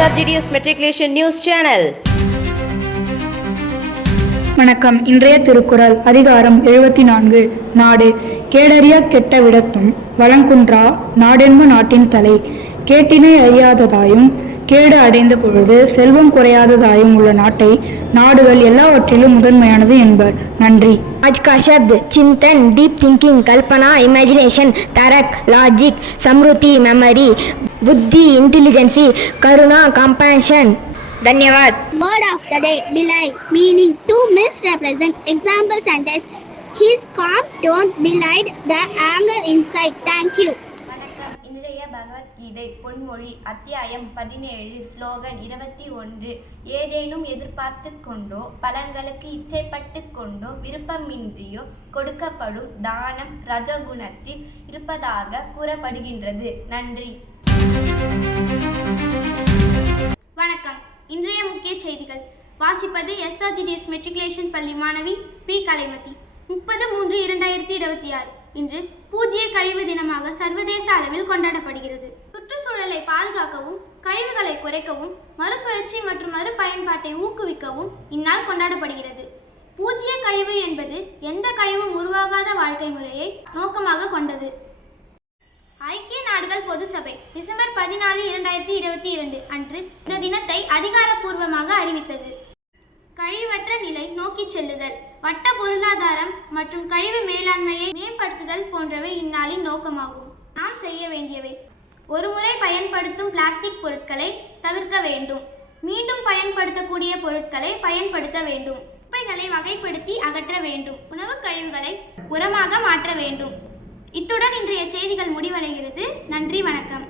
SRGDS Matriculation News Channel. வணக்கம். இன்றைய திருக்குறள் அதிகாரம் 74. நாடு கேடறிய கெட்ட விடத்தும் வளங்குன்றா நாடென்ப நாட்டின் தலை. கேட்டினை அறியாததாயும் கேடு அடைந்த பொழுது செல்வம் குறையாததாயும் உள்ள நாட்டை நாடுகள் எல்லாவற்றிலும் முதன்மையானது என்பர். நன்றி. आज का शब्द चिंतन, डीप थिंकिंग, कल्पना, इमेजिनेशन, तर्क, लॉजिक, स्मृति, मेमोरी, बुद्धि, इंटेलिजेंसी, करुणा, कंपैशन. धन्यवाद. Word of the day: belie, meaning to misrepresent. Example sentence: his calm don't belied the anger inside. Thank you. வணக்கம். இன்றைய பகவத்கீதை பொன்மொழி அத்தியாயம் 17 ஸ்லோகன் 21. ஏதேனும் எதிர்பார்த்து கொண்டோ பலன்களுக்கு இச்சைப்பட்டு கொண்டோ விருப்பமின்றியோ கொடுக்கப்படும் தானம் ரஜகுணத்தில் இருப்பதாக கூறப்படுகின்றது. நன்றி. வணக்கம். இன்றைய முக்கிய செய்திகள் வாசிப்பது SRGDS மெட்ரிகுலேஷன் பள்ளி மாணவி பி. கலைமதி. 30/3/2026 இன்று பூஜ்ய கழிவு தினமாக சர்வதேச அளவில் கொண்டாடப்படுகிறது. சுற்றுச்சூழலை பாதுகாக்கவும் கழிவுகளை குறைக்கவும் மறுசுழற்சி மற்றும் மறுபயன்பாட்டை ஊக்குவிக்கவும் இந்நாள் கொண்டாடப்படுகிறது. பூஜ்ய கழிவு என்பது எந்த கழிவும் உருவாகாத வாழ்க்கை முறையை நோக்கமாக கொண்டது. ஐக்கிய நாடுகள் பொது சபை டிசம்பர் 14, 2022 அன்று இந்த தினத்தை அதிகாரப்பூர்வமாக அறிவித்தது. கழிவற்ற நிலை நோக்கி செல்லுதல், வட்ட பொருளாதாரம் மற்றும் கழிவு மேலாண்மையை மேம்படுத்துதல் போன்றவை இந்நாளின் நோக்கமாகும். நாம் செய்ய வேண்டியவை: ஒருமுறை பயன்படுத்தும் பிளாஸ்டிக் பொருட்களை தவிர்க்க வேண்டும். மீண்டும் பயன்படுத்தக்கூடிய பொருட்களை பயன்படுத்த வேண்டும். குப்பைகளை வகைப்படுத்தி அகற்ற வேண்டும். உணவுக் கழிவுகளை உரமாக மாற்ற வேண்டும். இத்துடன் இன்றைய செய்திகள் முடிவடைகிறது. நன்றி, வணக்கம்.